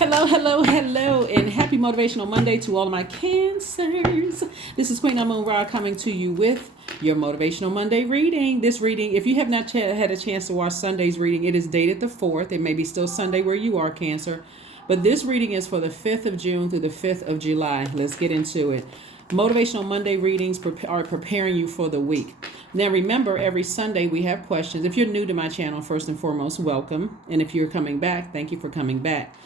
Hello, hello, hello, and happy Motivational Monday to all of my Cancers. This is Queen Amun Ra coming to you with your Motivational Monday reading. This reading, if you have not had a chance to watch Sunday's reading, it is dated the 4th. It may be still Sunday where you are, Cancer. But this reading is for the 5th of June through the 5th of July. Let's get into it. Motivational Monday readings are preparing you for the week. Now remember, every Sunday we have questions. If you're new to my channel, first and foremost, welcome. And if you're coming back, thank you for coming back.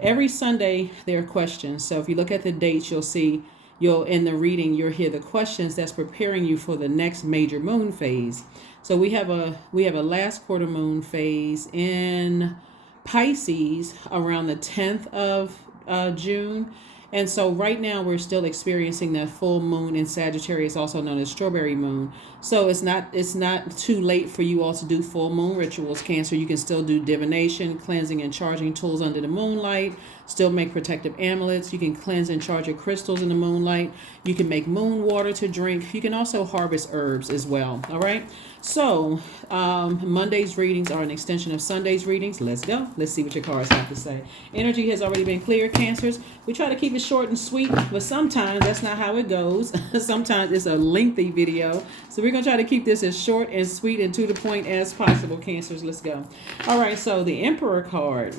Every Sunday there are questions. So if you look at the dates, you'll see in the reading you'll hear the questions that's preparing you for the next major moon phase. So we have a last quarter moon phase in Pisces around the 10th of June. And so right now we're still experiencing that full moon in Sagittarius, also known as strawberry moon. So it's not too late for you all to do full moon rituals, Cancer. You can still do divination, cleansing and charging tools under the moonlight, still make protective amulets. You can cleanse and charge your crystals in the moonlight. You can make moon water to drink. You can also harvest herbs as well. All right. So Monday's readings are an extension of Sunday's readings. Let's go. Let's see what your cards have to say. Energy has already been cleared, Cancers. We try to keep it short and sweet, but sometimes that's not how it goes. Sometimes it's a lengthy video. So we're going to try to keep this as short and sweet and to the point as possible, Cancers. Let's go. All right. So the Emperor card.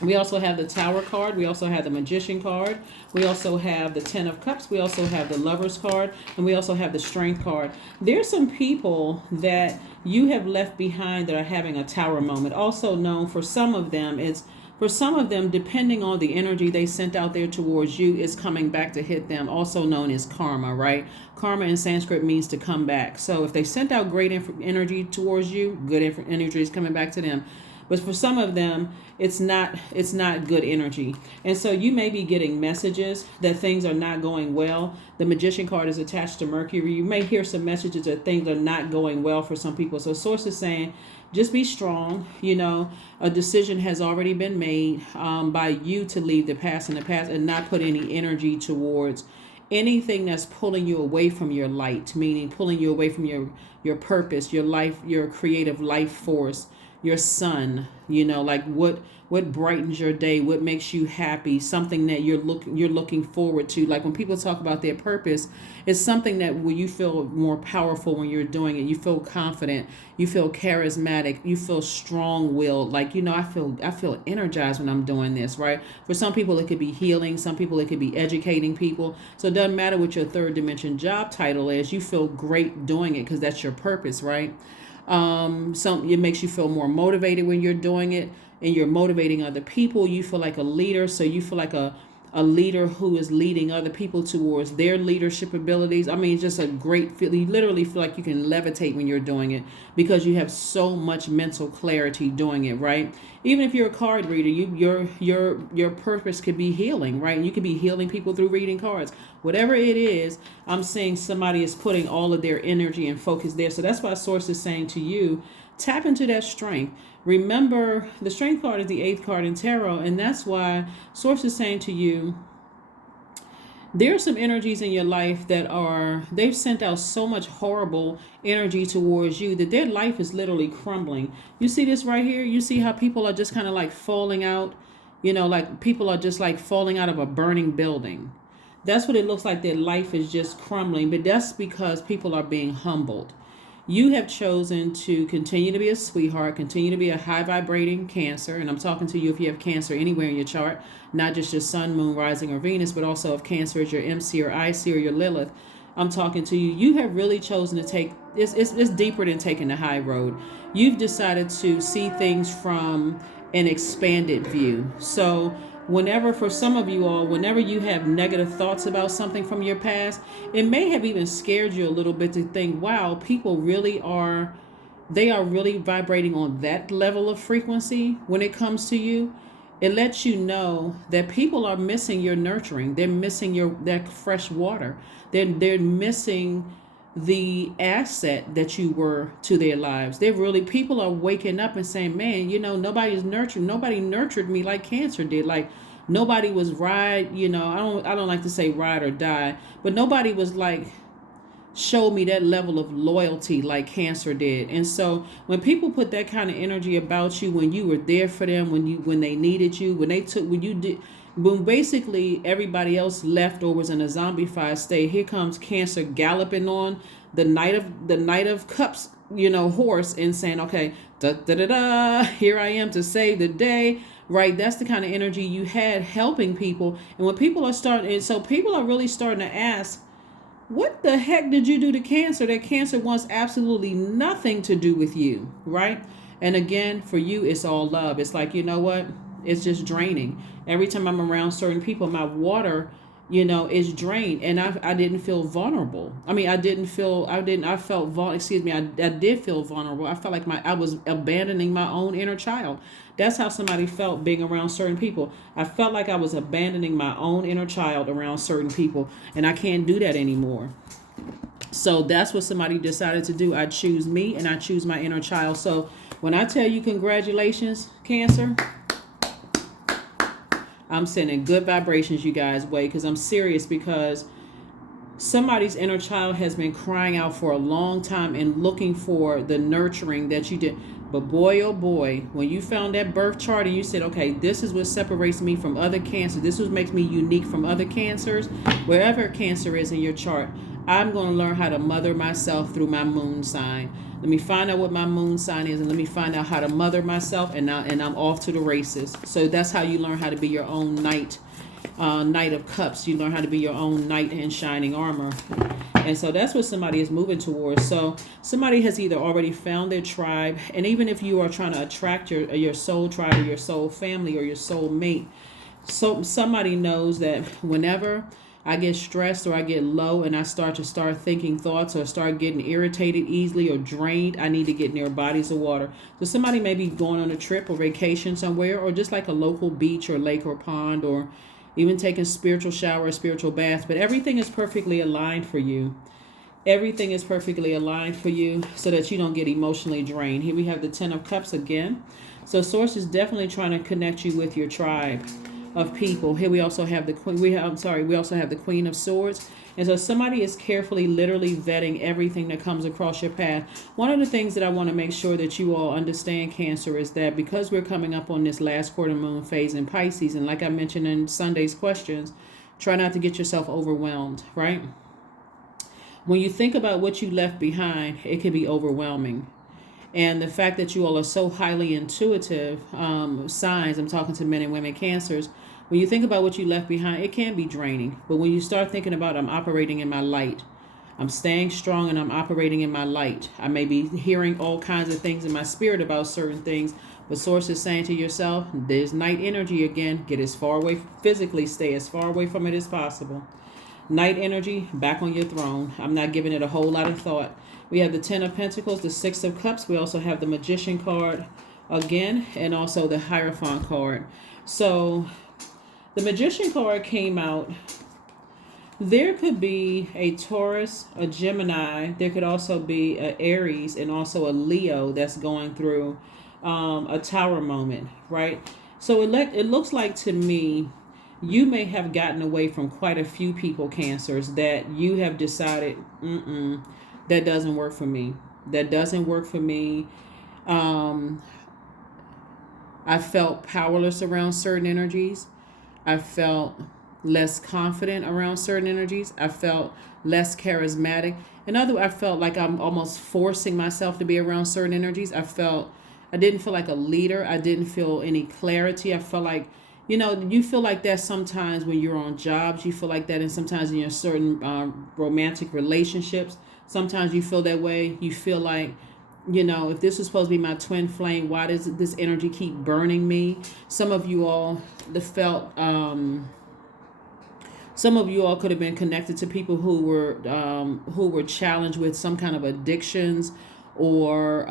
We also have the Tower card. We also have the Magician card. We also have the Ten of Cups. We also have the Lovers card. And we also have the Strength card. There's some people that you have left behind that are having a Tower moment. Also known for some of them, depending on the energy they sent out there towards you, is coming back to hit them. Also known as karma, right? Karma in Sanskrit means to come back. So if they sent out great energy towards you, good energy is coming back to them. But for some of them, it's not good energy. And so you may be getting messages that things are not going well. The Magician card is attached to Mercury. You may hear some messages that things are not going well for some people. So Source is saying, just be strong. A decision has already been made by you to leave the past in the past and not put any energy towards anything that's pulling you away from your light, meaning pulling you away from your purpose, your life, your creative life force, your sun, like what brightens your day, what makes you happy, something that you're looking forward to. Like when people talk about their purpose, it's something that when you feel more powerful when you're doing it, you feel confident, you feel charismatic, you feel strong-willed. Like, I feel energized when I'm doing this, right? For some people, it could be healing. Some people, it could be educating people. So it doesn't matter what your third dimension job title is. You feel great doing it because that's your purpose, right? It makes you feel more motivated when you're doing it, and you're motivating other people. You feel like a leader, so you feel like a leader who is leading other people towards their leadership abilities. I mean, just a great feeling. You literally feel like you can levitate when you're doing it because you have so much mental clarity doing it, right? Even if you're a card reader, your purpose could be healing, right? You could be healing people through reading cards. Whatever it is, I'm saying somebody is putting all of their energy and focus there. So that's why Source is saying to you, tap into that strength. Remember, the Strength card is the 8th card in tarot, and that's why Source is saying to you, there are some energies in your life they've sent out so much horrible energy towards you that their life is literally crumbling. You see this right here? You see how people are just kind of like falling out? Like people are just like falling out of a burning building. That's what it looks like. Their life is just crumbling, but that's because people are being humbled. You have chosen to continue to be a sweetheart, continue to be a high vibrating Cancer. And I'm talking to you if you have Cancer anywhere in your chart, not just your sun, moon, rising, or Venus, but also if Cancer is your MC or IC or your Lilith. I'm talking to you. You have really chosen to take, it's deeper than taking the high road. You've decided to see things from an expanded view. So for some of you all, whenever you have negative thoughts about something from your past, it may have even scared you a little bit to think, wow, people really are really vibrating on that level of frequency when it comes to you. It lets you know that people are missing your nurturing. They're missing that fresh water. They're missing the asset that you were to their lives. People are waking up and saying, man, nobody nurtured me like Cancer did. Like nobody was I don't like to say ride or die, but nobody was like showed me that level of loyalty like Cancer did. And so when people put that kind of energy about you, when you were there for them, when they needed you, when basically everybody else left or was in a zombified state, here comes Cancer galloping on the Knight of Cups, horse, and saying, okay, da da da da, here I am to save the day. Right, that's the kind of energy you had helping people. And when people people are really starting to ask, what the heck did you do to Cancer that Cancer wants absolutely nothing to do with you, right? And again, for you, it's all love. It's like, you know what? It's just draining. Every time I'm around certain people, my water, is drained. And I didn't feel vulnerable. I mean, I felt I did feel vulnerable. I felt like I was abandoning my own inner child. That's how somebody felt being around certain people. I felt like I was abandoning my own inner child around certain people, and I can't do that anymore. So that's what somebody decided to do. I choose me, and I choose my inner child. So when I tell you congratulations, Cancer, I'm sending good vibrations you guys' way, because I'm serious, because somebody's inner child has been crying out for a long time and looking for the nurturing that you did. But boy, oh boy, when you found that birth chart and you said, okay, this is what separates me from other cancers. This is what makes me unique from other cancers. Wherever Cancer is in your chart, I'm going to learn how to mother myself through my moon sign. Let me find out what my moon sign is, and let me find out how to mother myself, and I'm off to the races. So that's how you learn how to be your own knight of cups. You learn how to be your own knight in shining armor. And so that's what somebody is moving towards. So somebody has either already found their tribe, and even if you are trying to attract your soul tribe or your soul family or your soul mate, so somebody knows that whenever I get stressed or I get low and I start thinking thoughts or start getting irritated easily or drained, I need to get near bodies of water. So somebody may be going on a trip or vacation somewhere, or just like a local beach or lake or pond, or even taking a spiritual shower or spiritual bath. But everything is perfectly aligned for you. Everything is perfectly aligned for you so that you don't get emotionally drained. Here we have the 10 of Cups again. So Source is definitely trying to connect you with your tribe of people. Here we also have the Queen. We also have the Queen of Swords. And so somebody is carefully, literally vetting everything that comes across your path. One of the things that I want to make sure that you all understand, Cancer, is that because we're coming up on this last quarter moon phase in Pisces, and like I mentioned in Sunday's questions, try not to get yourself overwhelmed, right? When you think about what you left behind, it can be overwhelming. And the fact that you all are so highly intuitive signs, I'm talking to men and women Cancers, when you think about what you left behind, it can be draining. But when you start thinking about, I'm operating in my light, I'm staying strong and I'm operating in my light. I may be hearing all kinds of things in my spirit about certain things, but Source is saying to yourself, there's night energy again. Get as far away, physically stay as far away from it as possible. Night energy, back on your throne. I'm not giving it a whole lot of thought. We have the 10 of Pentacles, the 6 of Cups. We also have the Magician card again, and also the Hierophant card. So the Magician card came out. There could be a Taurus, a Gemini. There could also be an Aries and also a Leo that's going through a Tower moment, right? So it looks like to me, you may have gotten away from quite a few people, Cancers, that you have decided, that doesn't work for me. That doesn't work for me. I felt powerless around certain energies. I felt less confident around certain energies. I felt less charismatic. I felt like I'm almost forcing myself to be around certain energies. I didn't feel like a leader. I didn't feel any clarity. I felt like, you feel like that sometimes when you're on jobs. You feel like that, and sometimes in your certain romantic relationships. Sometimes you feel that way. You feel like, if this is supposed to be my twin flame, why does this energy keep burning me? Some of you all could have been connected to people who were challenged with some kind of addictions, or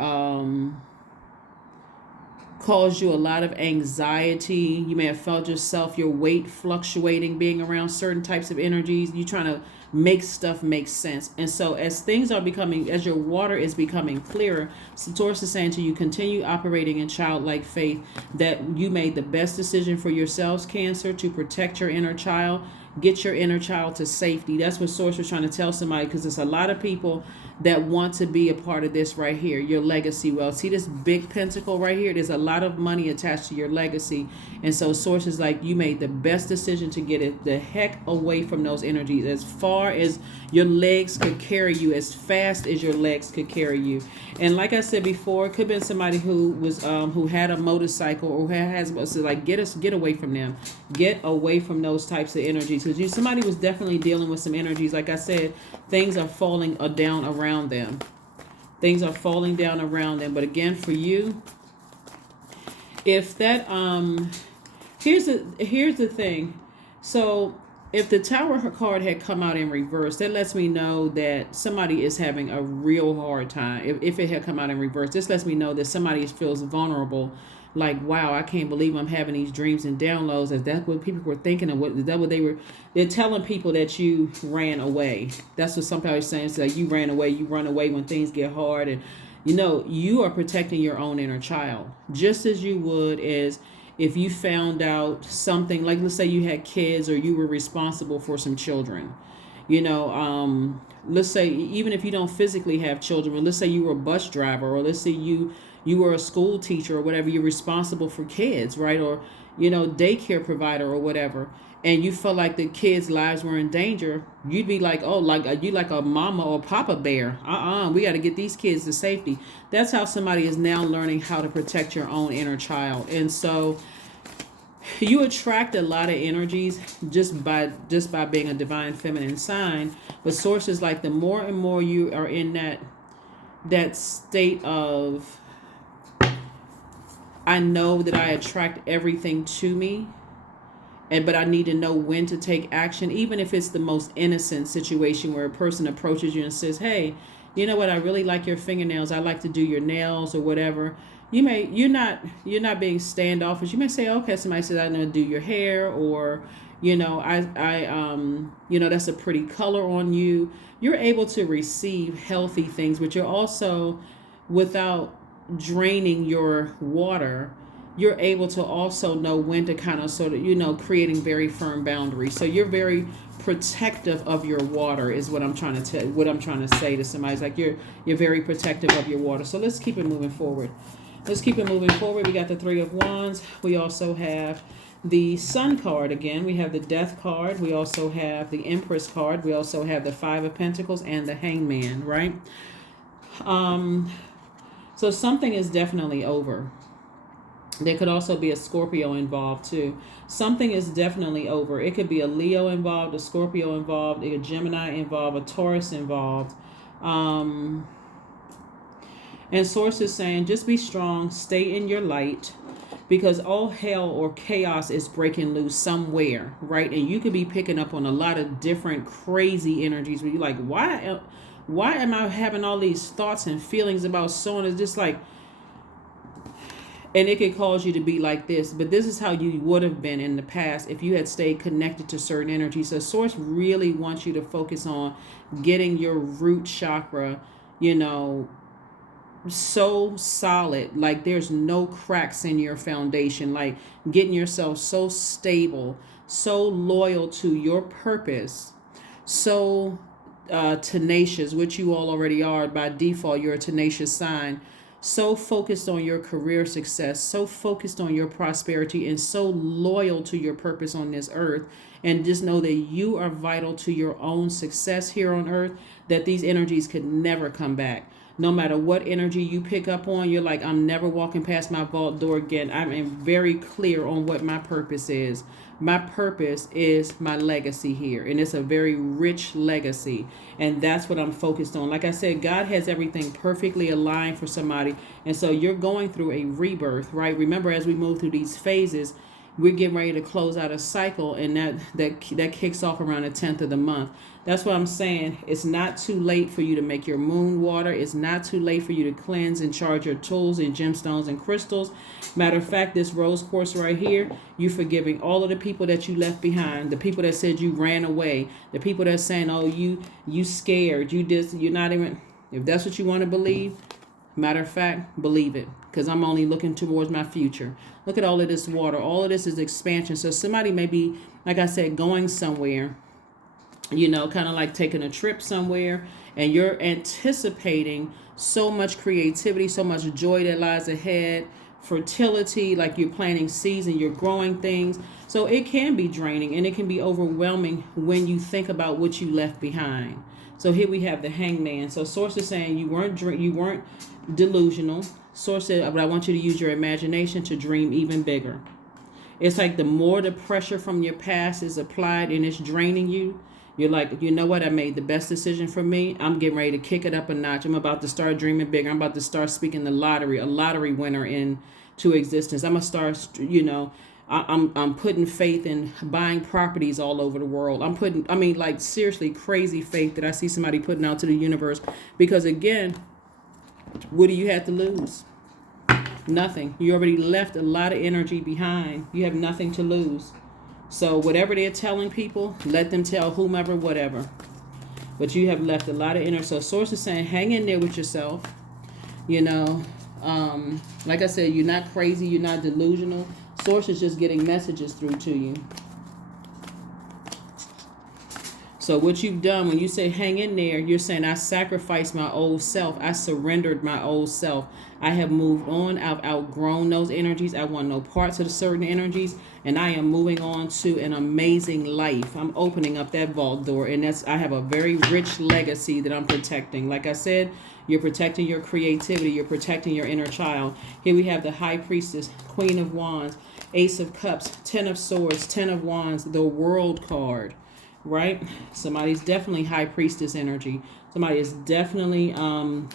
caused you a lot of anxiety. You may have felt your weight fluctuating being around certain types of energies. You trying to makes stuff make sense. And so as things are becoming, as your water is becoming clearer, Source is saying to you, continue operating in childlike faith, that you made the best decision for yourselves, Cancer, to protect your inner child. Get your inner child to safety. That's what Source was trying to tell somebody, because there's a lot of people that want to be a part of this right here, your legacy wealth. See this big pentacle right here? There's a lot of money attached to your legacy. And so Source is like, you made the best decision to get it the heck away from those energies, as far as your legs could carry you, as fast as your legs could carry you. And like I said before, it could have been somebody who was who had a motorcycle, or has, so like, get away from them. Get away from those types of energies, because somebody was definitely dealing with some energies. Like I said, things are falling down around them. Things are falling down around them. But again, for you, if that here's the thing. So if the Tower card had come out in reverse, that lets me know that somebody is having a real hard time. If it had come out in reverse, this lets me know that somebody feels vulnerable. Like, wow, I can't believe I'm having these dreams and downloads. Is that what people were thinking? Is that what they were? They're telling people that you ran away. That's what somebody was saying. It's like, you ran away. You run away when things get hard. And, you are protecting your own inner child. Just as you would as if you found out something, like let's say you had kids, or you were responsible for some children. Let's say, even if you don't physically have children, but let's say you were a bus driver, or let's say you were a school teacher or whatever, you're responsible for kids, right? Or, daycare provider or whatever. And you felt like the kids' lives were in danger. You'd be like, oh, like you like a mama or papa bear. We got to get these kids to safety. That's how somebody is now learning how to protect your own inner child. And so you attract a lot of energies just by being a divine feminine sign. But Source is like, the more and more you are in that state of, I know that I attract everything to me, but I need to know when to take action, even if it's the most innocent situation where a person approaches you and says, hey, you know what, I really like your fingernails. I like to do your nails or whatever. You're not being standoffish. You may say, okay, somebody says, I'm going to do your hair, or, that's a pretty color on you. You're able to receive healthy things, but you're also, without draining your water, you're able to also know when to kind of sort of, creating very firm boundaries. So you're very protective of your water is what I'm trying to say to somebody. It's like you're very protective of your water. So let's keep it moving forward. We got the Three of Wands. We also have the Sun card again. We have the Death card. We also have the Empress card. We also have the Five of Pentacles and the Hangman, right? So something is definitely over. There could also be a Scorpio involved too. Something is definitely over. It could be a Leo involved, a Scorpio involved, a Gemini involved, a Taurus involved. And Source is saying, just be strong, stay in your light, because all hell or chaos is breaking loose somewhere, right? And you could be picking up on a lot of different crazy energies where you're like, why am I having all these thoughts and feelings about someone? It's just like, and it could cause you to be like this, but this is how you would have been in the past if you had stayed connected to certain energies. So Source really wants you to focus on getting your root chakra, so solid, like there's no cracks in your foundation, like getting yourself so stable, so loyal to your purpose, so tenacious, which you all already are by default. You're a tenacious sign. So focused on your career success, so focused on your prosperity, and so loyal to your purpose on this earth. And just know that you are vital to your own success here on earth, that these energies could never come back. No matter what energy you pick up on, you're like, I'm never walking past my vault door again. I'm very clear on what my purpose is. My purpose is my legacy here, and it's a very rich legacy, and that's what I'm focused on. Like I said, God has everything perfectly aligned for somebody, and so you're going through a rebirth, right? Remember, as we move through these phases, we're getting ready to close out a cycle, and that kicks off around the 10th of the month. That's what I'm saying. It's not too late for you to make your moon water. It's not too late for you to cleanse and charge your tools and gemstones and crystals. Matter of fact, this rose quartz right here, you forgiving all of the people that you left behind, the people that said you ran away, the people that saying, oh, you scared, you're not even, if that's what you want to believe, matter of fact, believe it, because I'm only looking towards my future. Look at all of this water. All of this is expansion. So somebody may be, like I said, going somewhere, kind of like taking a trip somewhere, and you're anticipating so much creativity, so much joy that lies ahead, fertility, like you're planting seeds and you're growing things. So it can be draining and it can be overwhelming when you think about what you left behind. So here we have the Hangman. So Source is saying you weren't delusional. Source said, but I want you to use your imagination to dream even bigger. It's like the more the pressure from your past is applied and it's draining you, you're like, you know what? I made the best decision for me. I'm getting ready to kick it up a notch. I'm about to start dreaming bigger. I'm about to start speaking a lottery winner into existence. I'm going to start, I'm putting faith in buying properties all over the world. Like seriously crazy faith that I see somebody putting out to the universe. Because again, what do you have to lose? Nothing. You already left a lot of energy behind. You have nothing to lose. So whatever they're telling people, let them tell whomever, whatever. But you have left a lot of energy. So Source is saying, hang in there with yourself. Like I said, you're not crazy. You're not delusional. Source is just getting messages through to you. So what you've done when you say hang in there, you're saying I sacrificed my old self. I surrendered my old self. I have moved on. I've outgrown those energies. I want no parts of the certain energies. And I am moving on to an amazing life. I'm opening up that vault door. And I have a very rich legacy that I'm protecting. Like I said, you're protecting your creativity. You're protecting your inner child. Here we have the High Priestess, Queen of Wands, Ace of Cups, Ten of Swords, Ten of Wands, the World card. Right? Somebody's definitely High Priestess energy. Somebody is definitely,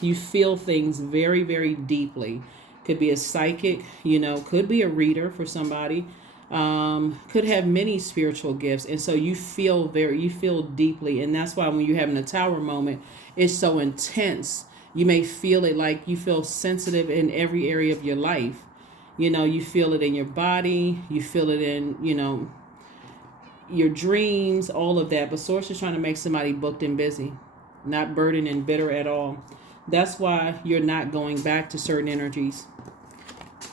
you feel things very, very deeply. Could be a psychic, could be a reader for somebody. Could have many spiritual gifts. And so you feel deeply. And that's why when you're having a tower moment, it's so intense. You may feel it like you feel sensitive in every area of your life. You feel it in your body. You feel it in, your dreams, all of that. But Source is trying to make somebody booked and busy, not burdened and bitter at all. That's why you're not going back to certain energies,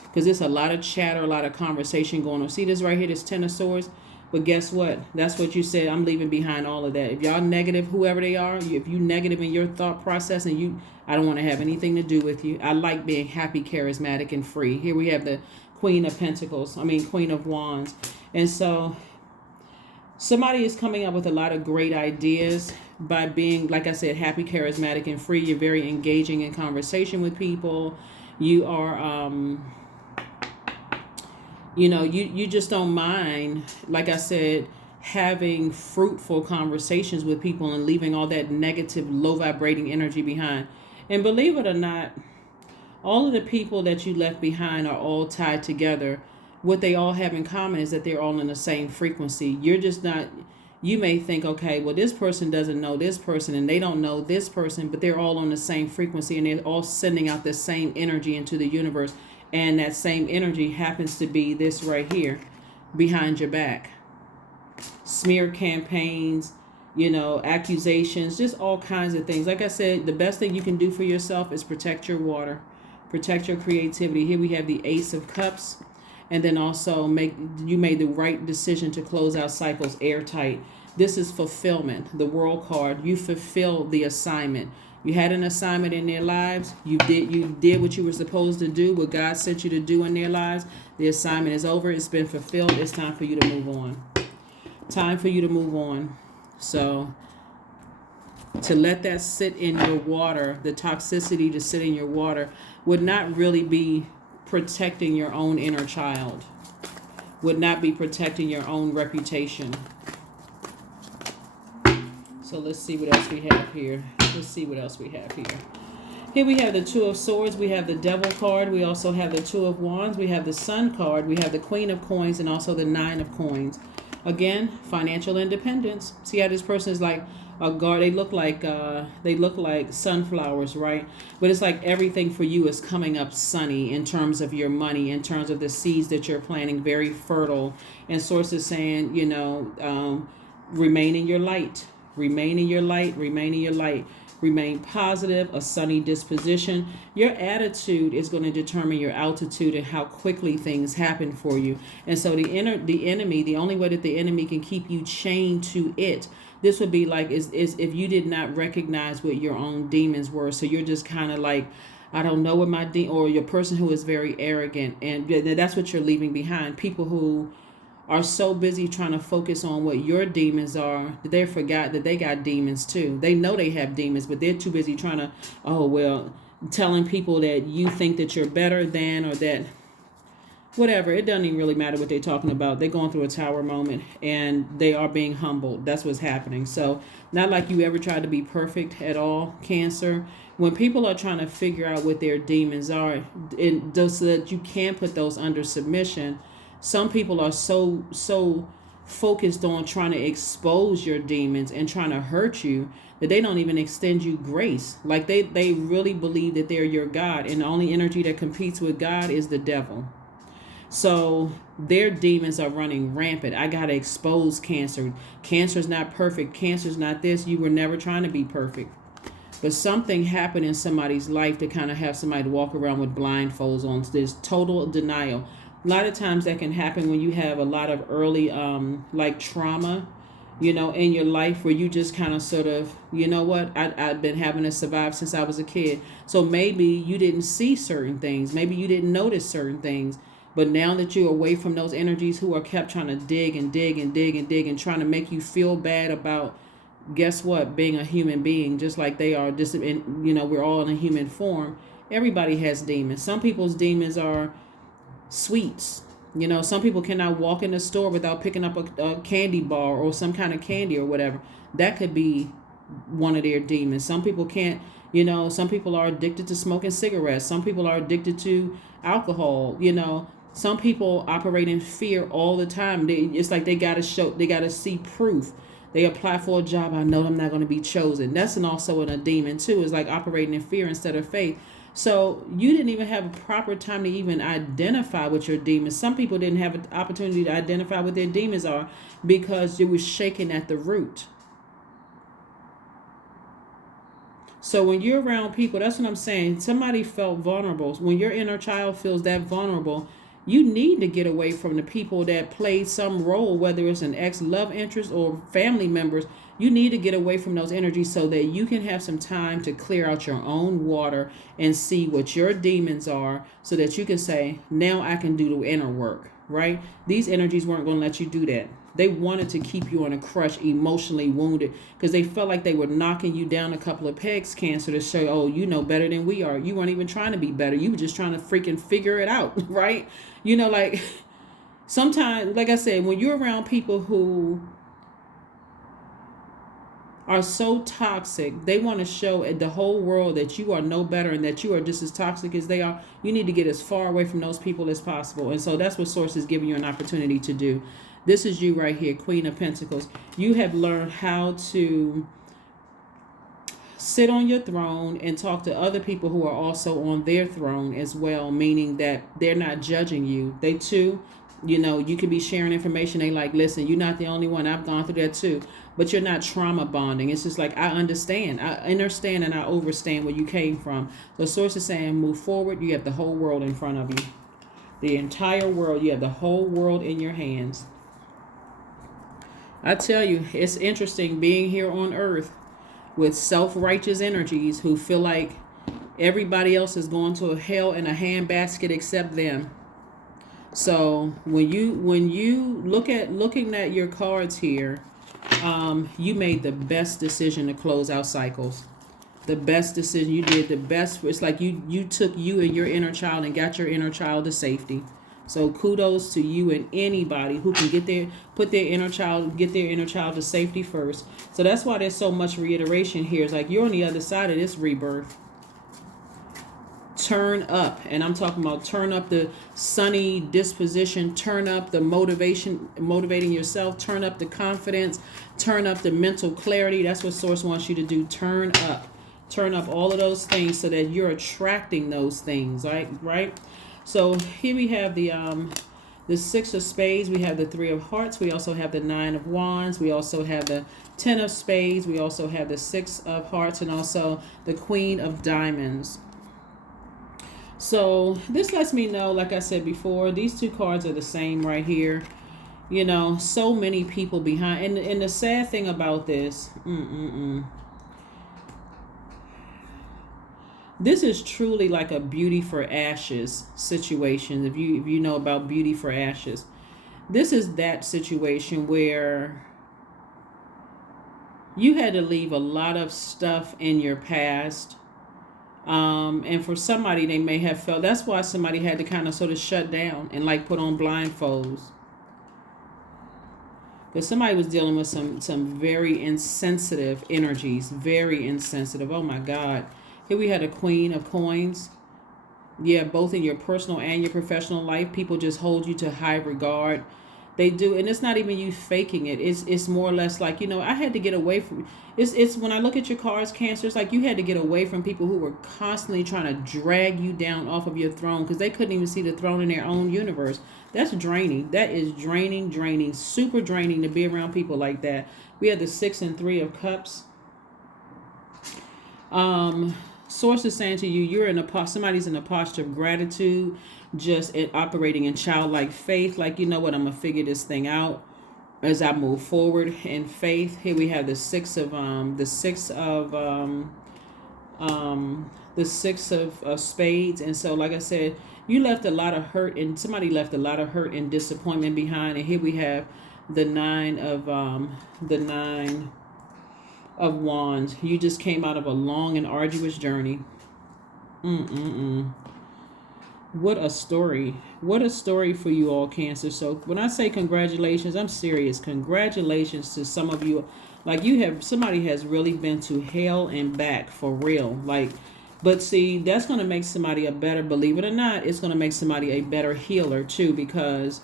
because there's a lot of chatter, a lot of conversation going on. See this right here, this Ten of Swords. But guess what? That's what you said. I'm leaving behind all of that. If y'all negative, whoever they are, if you negative in your thought process, and I don't want to have anything to do with you. I like being happy, charismatic, and free. Here we have the Queen of Queen of Wands. And so somebody is coming up with a lot of great ideas by being, like I said, happy, charismatic, and free. You're very engaging in conversation with people. You are, you just don't mind, like I said, having fruitful conversations with people and leaving all that negative, low vibrating energy behind. And believe it or not, all of the people that you left behind are all tied together. What they all have in common is that they're all in the same frequency. You're just not, you may think, okay, well, this person doesn't know this person and they don't know this person, but they're all on the same frequency and they're all sending out the same energy into the universe. And that same energy happens to be this right here behind your back. Smear campaigns, accusations, just all kinds of things. Like I said, the best thing you can do for yourself is protect your water, protect your creativity. Here we have the Ace of Cups. And then also you made the right decision to close out cycles airtight. This is fulfillment, the World card. You fulfilled the assignment. You had an assignment in their lives. You did what you were supposed to do, what God sent you to do in their lives. The assignment is over. It's been fulfilled. It's time for you to move on. Time for you to move on. So to let that sit in your water, the toxicity to sit in your water, would not really be protecting your own inner child, would not be protecting your own reputation. So let's see what else we have here. Here we have the Two of Swords. We have the Devil card. We also have the Two of Wands. We have the Sun card. We have the Queen of Coins and also the Nine of Coins. Again, financial independence. See how this person is like a guard. They look like sunflowers, right? But it's like everything for you is coming up sunny in terms of your money, in terms of the seeds that you're planting, very fertile. And sources saying, remain in your light. Remain in your light. Remain in your light. Remain positive, a sunny disposition. Your attitude is going to determine your altitude and how quickly things happen for you. And so the enemy, the only way that the enemy can keep you chained to it, this would be like is if you did not recognize what your own demons were. So you're just kind of like, I don't know what my or your person who is very arrogant, and that's what you're leaving behind. People who are so busy trying to focus on what your demons are that they forgot that they got demons too. They know they have demons, but they're too busy trying to, telling people that you think that you're better than, or that whatever. It doesn't even really matter what they're talking about. They're going through a tower moment and they are being humbled. That's what's happening. So not like you ever tried to be perfect at all, Cancer. When people are trying to figure out what their demons are, so that you can put those under submission, some people are so focused on trying to expose your demons and trying to hurt you that they don't even extend you grace. Like they really believe that they're your God, and the only energy that competes with God is the devil. So their demons are running rampant. I got to expose Cancer. Cancer's not perfect. Cancer's not this. You were never trying to be perfect. But something happened in somebody's life to kind of have somebody to walk around with blindfolds on. There's total denial. A lot of times that can happen when you have a lot of early trauma, in your life, where you just kind of sort of, I've been having to survive since I was a kid. So maybe you didn't see certain things. Maybe you didn't notice certain things. But now that you're away from those energies who are kept trying to dig and dig and dig and dig and trying to make you feel bad about, guess what, being a human being, just like they are, we're all in a human form. Everybody has demons. Some people's demons are sweets. Some people cannot walk in the store without picking up a candy bar or some kind of candy or whatever. That could be one of their demons. Some people can't, some people are addicted to smoking cigarettes. Some people are addicted to alcohol. Some people operate in fear all the time. It's like they got to see proof. They apply for a job. I know I'm not going to be chosen. That's also a demon too. It's like operating in fear instead of faith. So you didn't even have a proper time to even identify with your demons. Some people didn't have an opportunity to identify what their demons are because you were shaken at the root. So when you're around people, that's what I'm saying. Somebody felt vulnerable. When your inner child feels that vulnerable, you need to get away from the people that play some role, whether it's an ex-love interest or family members. You need to get away from those energies so that you can have some time to clear out your own water and see what your demons are, so that you can say, now I can do the inner work, right? These energies weren't going to let you do that. They wanted to keep you on a crush, emotionally wounded, because they felt like they were knocking you down a couple of pegs, Cancer, to show, oh, you know better than we are. You weren't even trying to be better. You were just trying to freaking figure it out, right? Sometimes, like I said, when you're around people who are so toxic, they want to show the whole world that you are no better and that you are just as toxic as they are. You need to get as far away from those people as possible. And so that's what Source is giving you an opportunity to do. This is you right here, Queen of Pentacles. You have learned how to sit on your throne and talk to other people who are also on their throne as well, meaning that they're not judging you. They too, you can be sharing information. They like, listen, you're not the only one. I've gone through that too. But you're not trauma bonding. It's just like, I understand and I overstand where you came from. The Source is saying, move forward. You have the whole world in front of you. The entire world. You have the whole world in your hands. I tell you, it's interesting being here on Earth with self-righteous energies who feel like everybody else is going to hell in a handbasket except them. So when you looking at your cards here, you made the best decision to close out cycles. The best decision. You did the best. It's like you took you and your inner child and got your inner child to safety. So kudos to you and anybody who can get their inner child to safety first. So that's why there's so much reiteration here. It's like you're on the other side of this rebirth. turn up. And I'm talking about turn up the sunny disposition, turn up the motivation, motivating yourself, turn up the confidence, turn up the mental clarity. That's what Source wants you to do. Turn up all of those things so that you're attracting those things, right? So here we have the Six of Spades, we have the Three of Hearts, we also have the Nine of Wands, we also have the Ten of Spades, we also have the Six of Hearts, and also the Queen of Diamonds. So this lets me know, like I said before, these two cards are the same right here. You know, so many people behind. And the sad thing about this, this is truly like a beauty for ashes situation. If you know about beauty for ashes, this is that situation where you had to leave a lot of stuff in your past. And for somebody, they may have felt, that's why somebody had to kind of sort of shut down and like put on blindfolds. Because somebody was dealing with some very insensitive energies, very insensitive. Oh my God. Here we had a Queen of Coins. Yeah, both in your personal and your professional life, people just hold you to high regard. They do, and it's not even you faking it. It's more or less like, you know, I had to get away from. It's when I look at your cards, Cancer, it's like you had to get away from people who were constantly trying to drag you down off of your throne because they couldn't even see the throne in their own universe. That's draining. That is draining, super draining to be around people like that. We had the Six and Three of Cups. Source is saying to you, you're in a somebody's in a posture of gratitude, just operating in childlike faith. Like, you know what, I'm gonna figure this thing out as I move forward in faith. Here we have the six of spades. And so, like I said, you left a lot of hurt, and somebody left a lot of hurt and disappointment behind. And here we have the nine of Wands. You just came out of a long and arduous journey. What a story. What a story for you all, Cancer. So when I say congratulations, I'm serious. Congratulations to some of you. Like, somebody has really been to hell and back for real. Like, but see, that's going to make somebody a better, believe it or not, it's going to make somebody a better healer too, because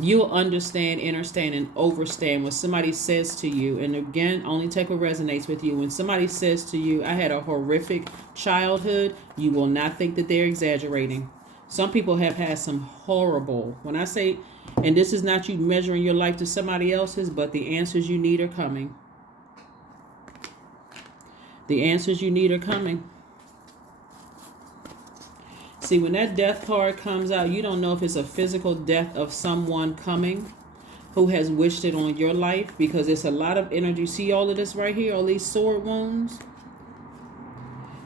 you'll understand, understand, and overstand what somebody says to you. And again, only take what resonates with you. When somebody says to you, I had a horrific childhood, you will not think that they're exaggerating. Some people have had some horrible, when I say, and this is not you measuring your life to somebody else's, but the answers you need are coming. The answers you need are coming. See, when that death card comes out, you don't know if it's a physical death of someone coming who has wished it on your life, because it's a lot of energy. See all of this right here, all these sword wounds?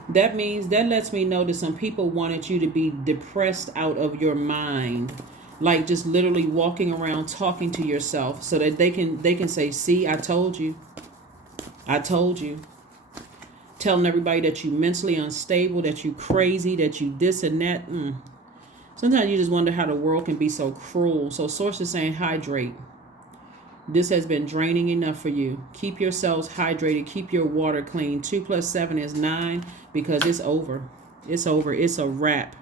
That lets me know that some people wanted you to be depressed out of your mind. Like just literally walking around talking to yourself so that they can say, see, I told you. I told you. Telling everybody that you mentally unstable, that you crazy, that you this and that. Sometimes you just wonder how the world can be so cruel. So Source is saying hydrate. This has been draining enough for you. Keep yourselves hydrated. Keep your water clean. 2 + 7 is 9, because it's over. It's over. It's a wrap.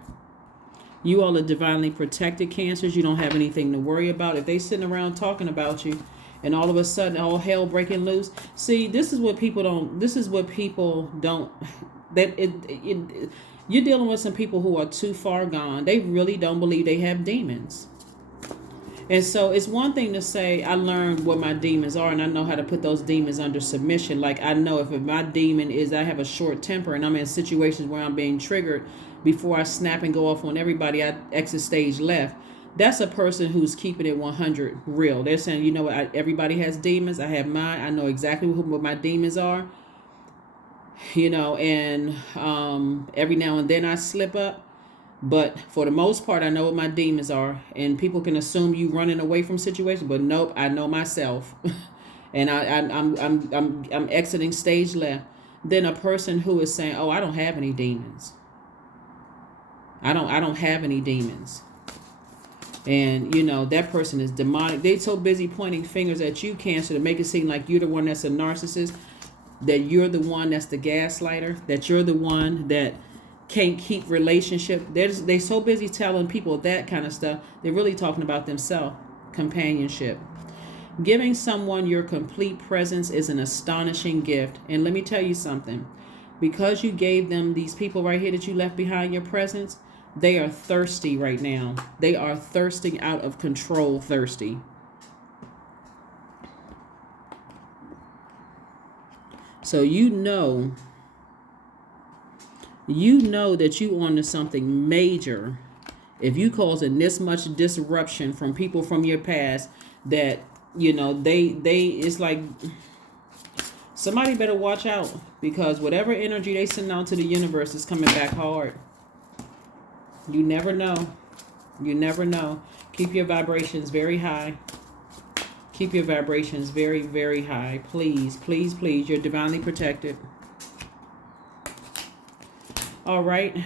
You all are divinely protected, Cancers. You don't have anything to worry about. If they sitting around talking about you, and all of a sudden, all hell breaking loose. See, this is what people don't. You're dealing with some people who are too far gone. They really don't believe they have demons. And so it's one thing to say, I learned what my demons are, and I know how to put those demons under submission. Like, I know if my demon is I have a short temper, and I'm in situations where I'm being triggered, before I snap and go off on everybody, I exit stage left. That's a person who's keeping it 100 real. They're saying, you know what, everybody has demons. I have mine. I know exactly what my demons are. You know, and every now and then I slip up. But for the most part, I know what my demons are. And people can assume you running away from situations. But nope, I know myself. And I'm exiting stage left. Then a person who is saying, oh, I don't have any demons. I don't have any demons. And, you know, that person is demonic. They're so busy pointing fingers at you, Cancer, to make it seem like you're the one that's a narcissist, that you're the one that's the gaslighter, that you're the one that can't keep relationship. They so busy telling people that kind of stuff. They're really talking about themselves. Companionship. Giving someone your complete presence is an astonishing gift. And let me tell you something. Because you gave them, these people right here that you left behind, your presence, they are thirsty right now. They are thirsting out of control, thirsty. So you know that you on to something major if you causing this much disruption from people from your past that, you know, they it's like somebody better watch out, because whatever energy they send out to the universe is coming back hard. You never know. You never know. Keep your vibrations very high. Keep your vibrations very, very high. Please, please, please. You're divinely protected. All right.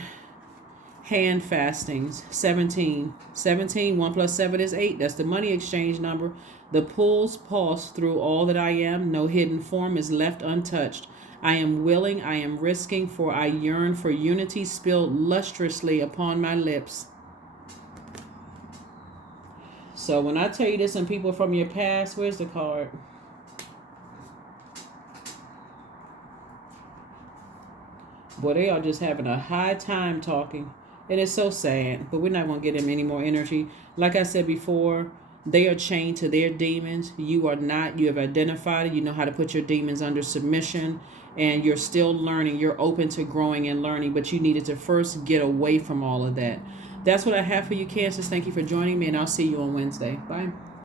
Hand fastings. 17. 17. 1 plus 7 is 8. That's the money exchange number. The pulls pulse through all that I am. No hidden form is left untouched. I am willing. I am risking. For I yearn for unity spilled lustrously upon my lips. So when I tell you this and people from your past, where's the card? Boy, they are just having a high time talking. And it's so sad, but we're not going to get them any more energy. Like I said before, they are chained to their demons. You are not. You have identified it. You know how to put your demons under submission. And you're still learning. You're open to growing and learning. But you needed to first get away from all of that. That's what I have for you, Cancers. Thank you for joining me. And I'll see you on Wednesday. Bye.